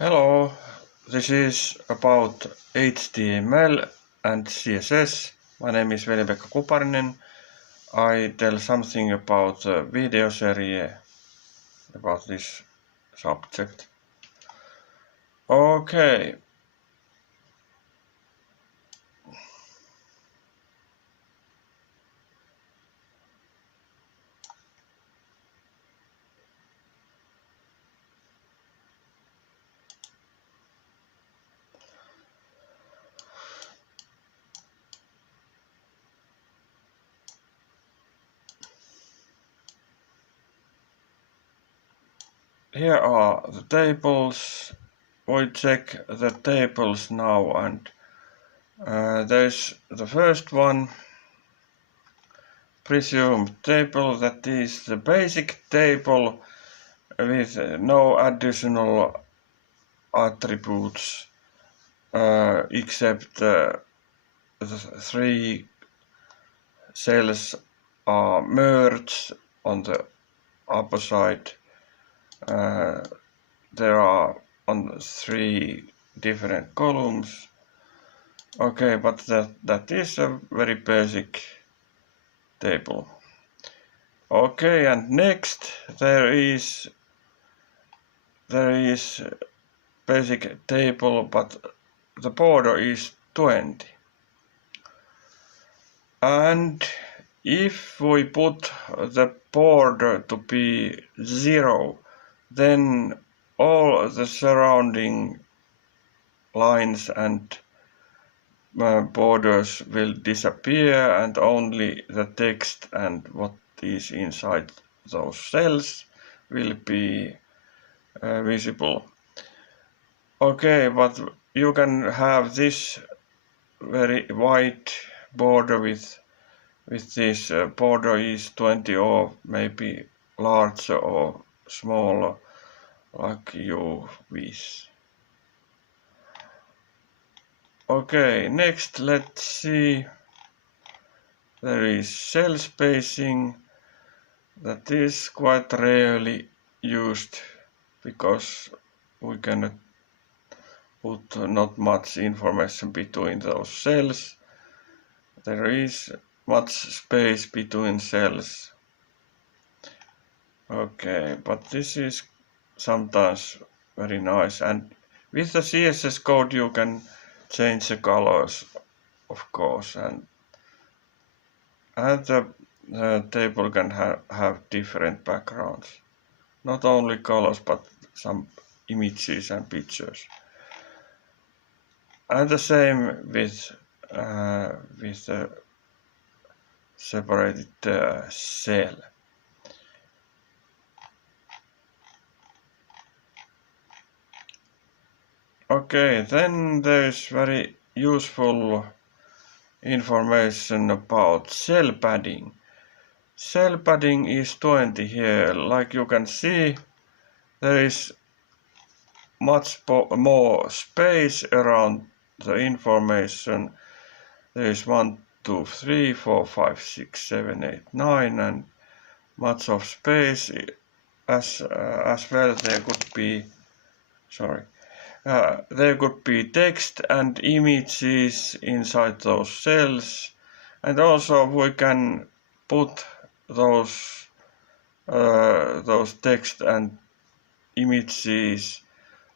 Hello, this is about HTML and CSS. My name is Veli-Pekka Kuparinen. I tell something about the video series about this subject. Okay. Here are the tables. We check the tables now, and there's the first one, presumed table, that is the basic table with no additional attributes except the three cells are merged on the upper side. There are on three different columns. Okay, but that is a very basic table. Okay, and next there is basic table, but the border is 20. And if we put the border to be 0, then all the surrounding lines and borders will disappear, and only the text and what is inside those cells will be visible. Okay, but you can have this very wide border with this border is 20 or maybe larger or smaller, like you wish. Okay, next let's see. There is cell spacing. That is quite rarely used because we cannot put not much information between those cells. There is much space between cells. Okay, but this is sometimes very nice, and with the CSS code you can change the colors, of course, and the table can have different backgrounds, not only colors but some images and pictures, and the same with the separated cell. Okay, then there's very useful information about cell padding. Cell padding is 20 here. Like you can see, there is much more space around the information. There is 1, 2, 3, 4, 5, 6, 7, 8, 9, and much of space as well. There could be, there could be text and images inside those cells, and also we can put those text and images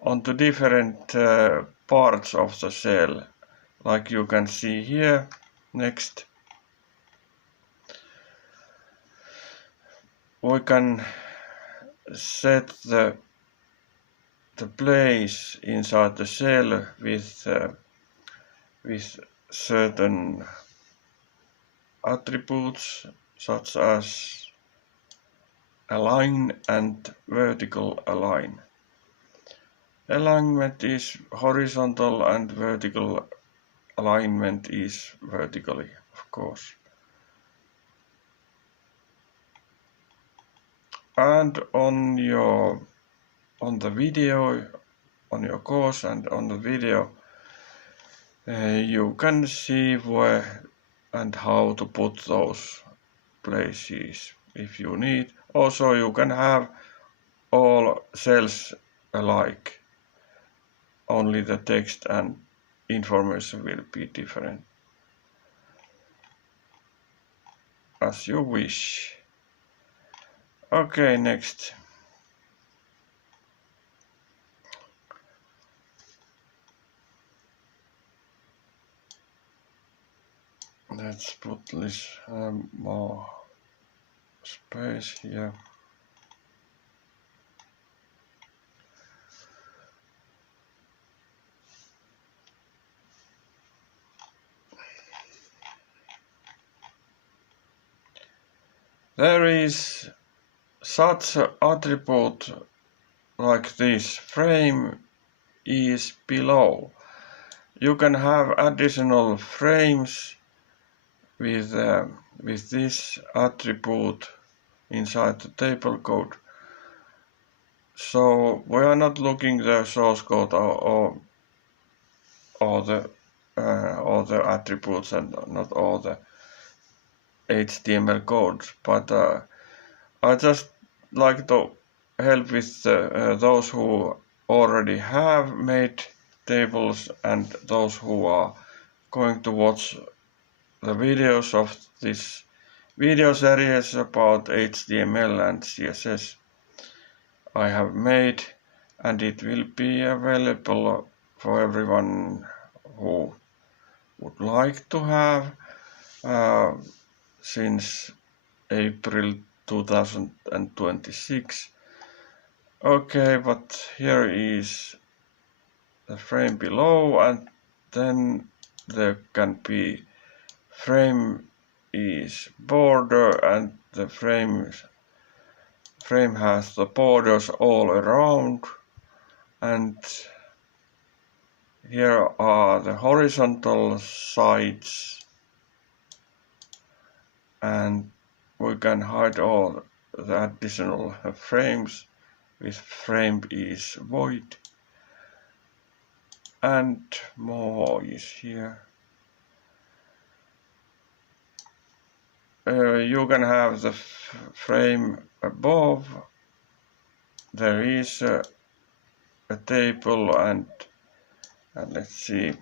onto different parts of the cell, like you can see here. Next, we can set the place inside the cell with certain attributes such as align and vertical align. Alignment is horizontal and vertical alignment is vertically, of course. And on the video, on your course and on the video, you can see where and how to put those places if you need. Also, you can have all cells alike. only the text and information will be different, as you wish. Okay, next. Let's put this more space here. There is such an attribute like this. Frame is below. You can have additional frames with this attribute inside the table code. So we are not looking the source code or the attributes and not all the HTML codes, but I just like to help with those who already have made tables and those who are going to watch the videos of this video series about HTML and CSS I have made, and it will be available for everyone who would like to have since April 2026. Okay, but here is the frame below, and then there can be frame is border, and the frame has the borders all around, and here are the horizontal sides, and we can hide all the additional frames with frame is void, and more is here. You can have the frame above. There is a table, and let's see.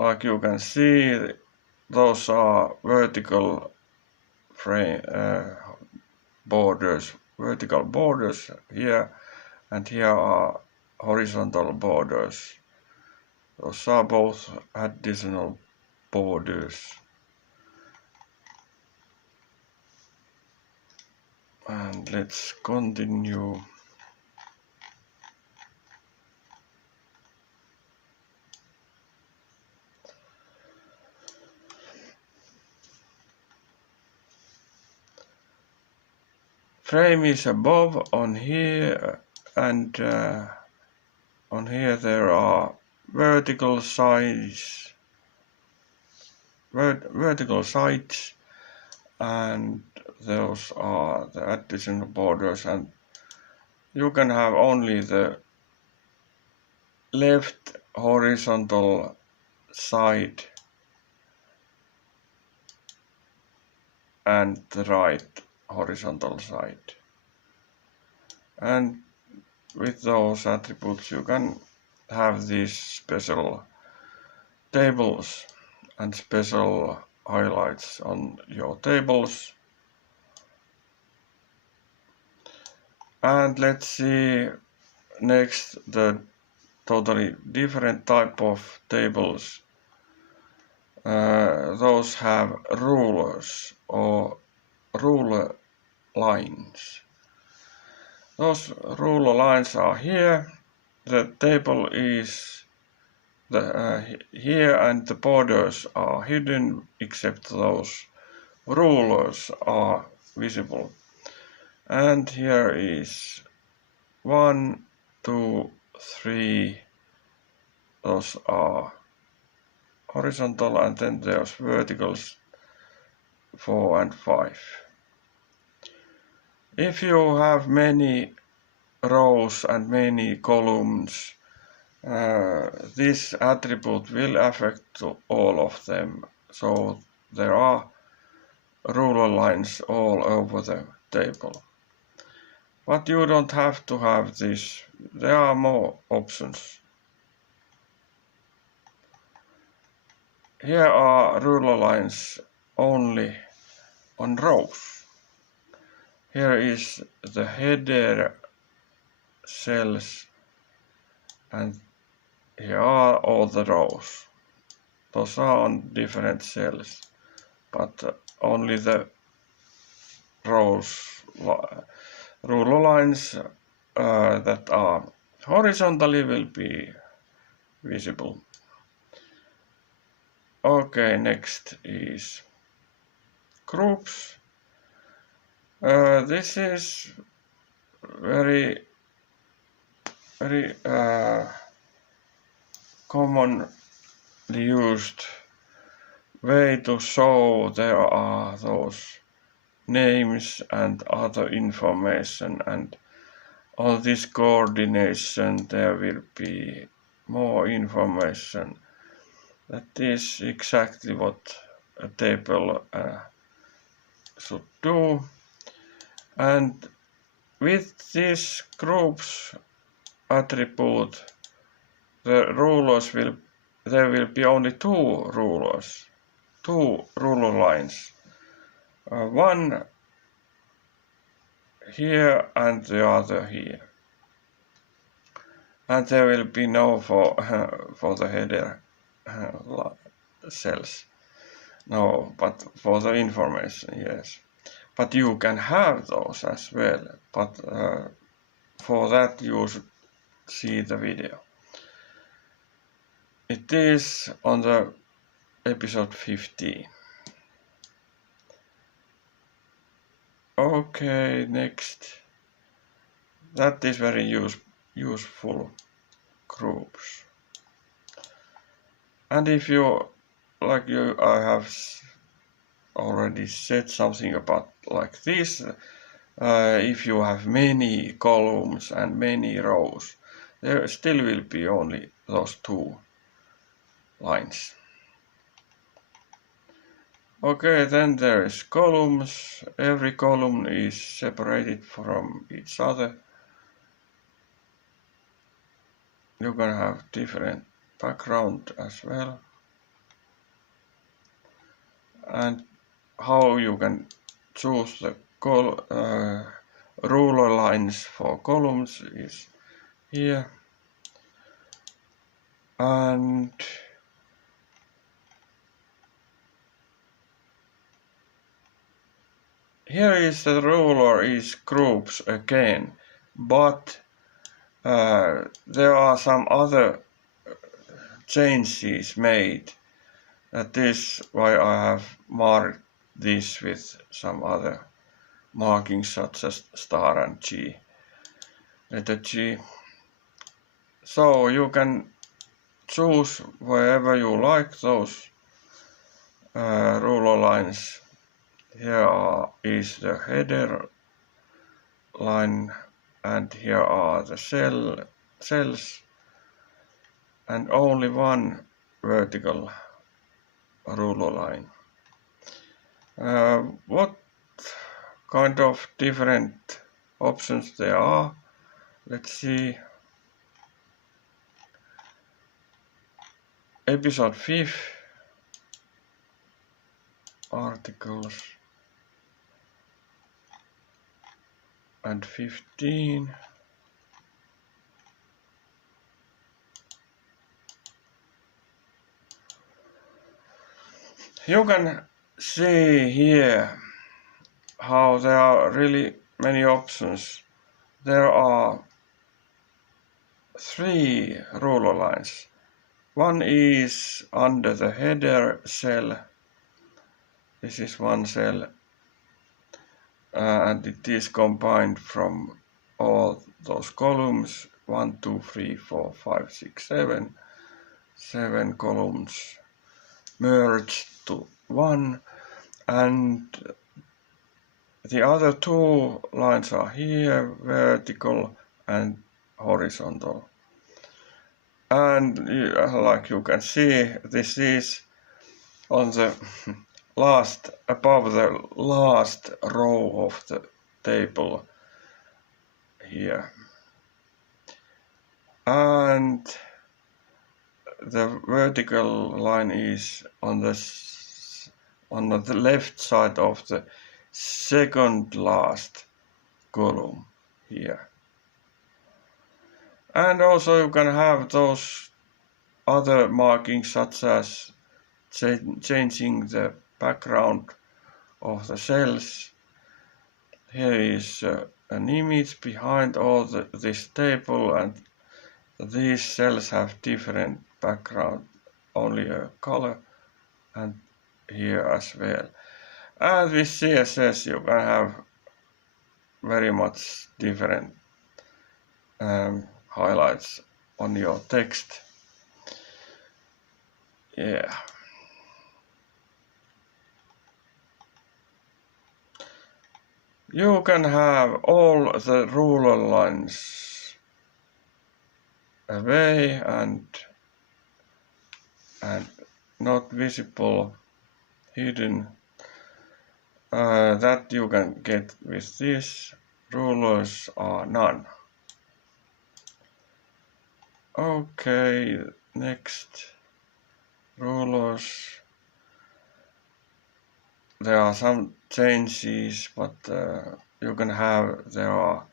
Like you can see, those are vertical frame borders, vertical borders here, and here are horizontal borders. Those are both additional borders. And let's continue. Frame is above on here, and on here there are vertical sides, and those are the additional borders, and you can have only the left horizontal side and the right horizontal side, and with those attributes you can have these special tables and special highlights on your tables. And let's see next the totally different type of tables. Those have rulers or ruler lines. Those ruler lines are here. The table is here, and the borders are hidden except those rulers are visible. And here is 1, 2, 3. Those are horizontal, and then there's verticals 4 and 5. If you have many rows and many columns, this attribute will affect all of them. So there are ruler lines all over the table. But you don't have to have this. There are more options. Here are ruler lines only on rows. Here is the header cells, and here are all the rows. Those are on different cells, but only the rows, ruler lines that are horizontally will be visible. Okay, next is groups. This is very commonly used way to show there are those names and other information, and on this coordination there will be more information. That is exactly what a table should do. And with this groups attribute, there will be only two ruler lines. One here and the other here. And there will be no for the header cells. No, but for the information, yes. But you can have those as well. But for that you should see the video. It is on the episode 15. Okay, next. That is very useful groups. And if you, I have already said something about like this, if you have many columns and many rows, there still will be only those two lines. Okay, then there is columns. Every column is separated from each other. You can have different background as well. And how you can choose the ruler lines for columns is here. And here is the ruler is groups again, but there are some other changes made. That is why I have marked this with some other markings such as star and G, letter G. So you can choose wherever you like those ruler lines. Here is the header line, and here are the cells, and only one vertical ruler line. What kind of different options there are? Let's see. Episode 5, articles, and 15. You can see here how there are really many options. There are 3 ruler lines. One is under the header cell. This is one cell, and it is combined from all those columns 1, 2, 3, 4, 5, 6, 7. 7 columns merged to one, and the other 2 lines are here, vertical and horizontal. And like you can see, this is on the above the last row of the table. here, and the vertical line is on the left side of the second last column here. And also you can have those other markings such as changing the background of the cells. Here is an image behind all this table, and these cells have different background, only a color, and here as well. And with CSS you can have very much different highlights on your text. Yeah. You can have all the ruler lines away and not visible, hidden. That you can get with this. Rulers are none. Okay, next. Rulers. There are some changes, but you can have, there are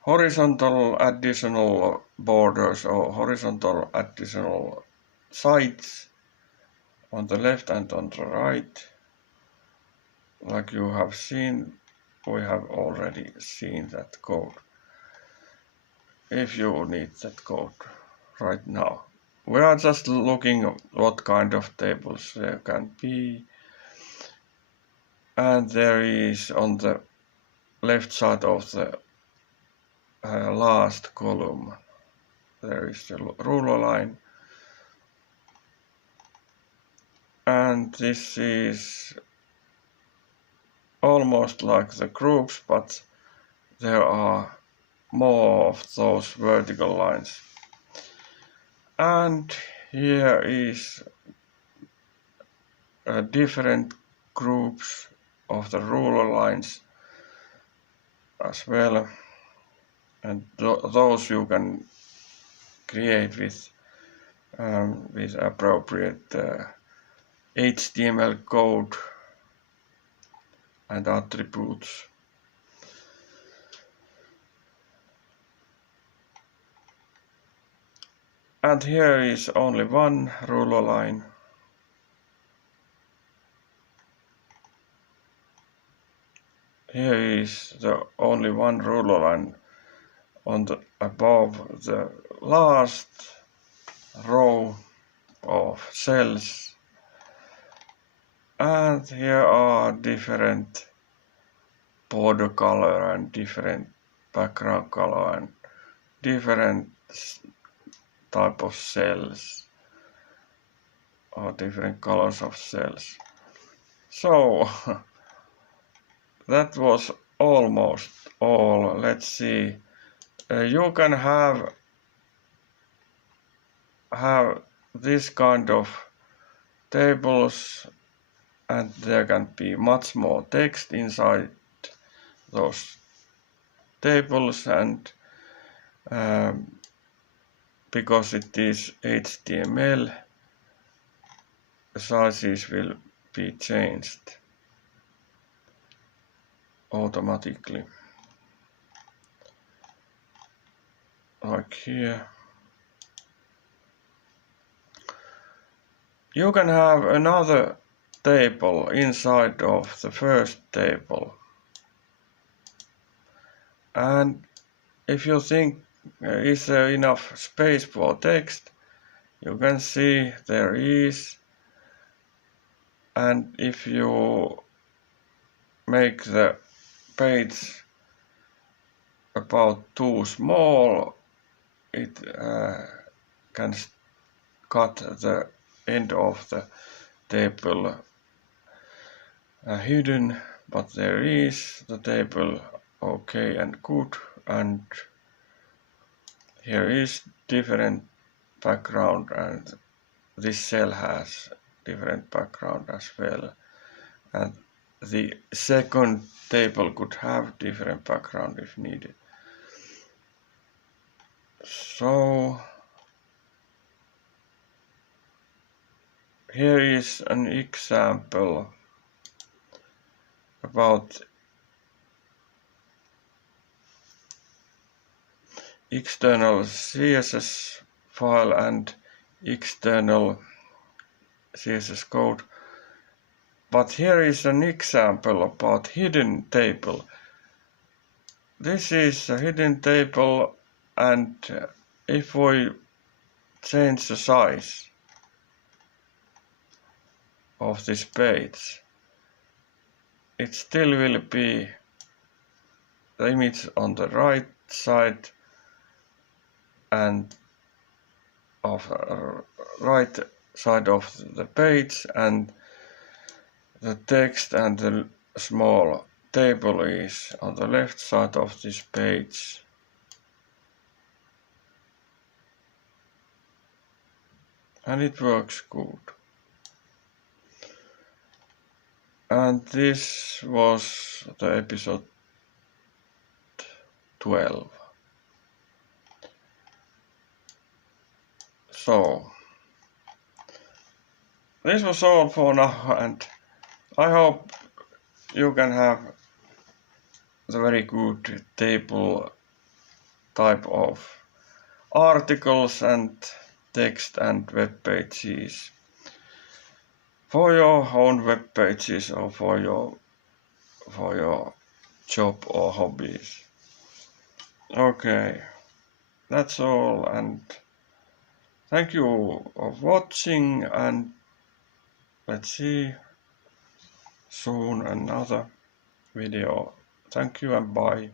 horizontal additional borders or horizontal additional sides on the left and on the right. Like you have seen, we have already seen that code. If you need that code right now. We are just looking what kind of tables there can be. And there is on the left side of the last column, there is the ruler line. And this is almost like the groups, but there are more of those vertical lines. And here is different groups of the ruler lines as well, and those you can create with appropriate HTML code and attributes. And here is only one ruler line. Here is the only one ruler line on the above the last row of cells, and here are different border color and different background color and different type of cells or different colors of cells. So that was almost all. Let's see. You can have this kind of tables, and there can be much more text inside those tables, and because it is HTML, sizes will be changed automatically, like here. You can have another table inside of the first table, and if you think is there enough space for text, you can see there is, and if you make the page about too small, it can cut the end of the table hidden, but there is the table okay and good, and here is different background, and this cell has different background as well, and the second table could have different background if needed. So here is an example about external CSS file and external CSS code. But here is an example about hidden table. This is a hidden table, and if we change the size of this page, it still will be the image on the right side and of right side of the page, and the text and the small table is on the left side of this page. And it works good. And this was the episode 12. So this was all for now, and I hope you can have the very good table type of articles and text and web pages for your own web pages or for your job or hobbies. Okay, that's all, and thank you for watching, and let's see soon another video. Thank you and bye.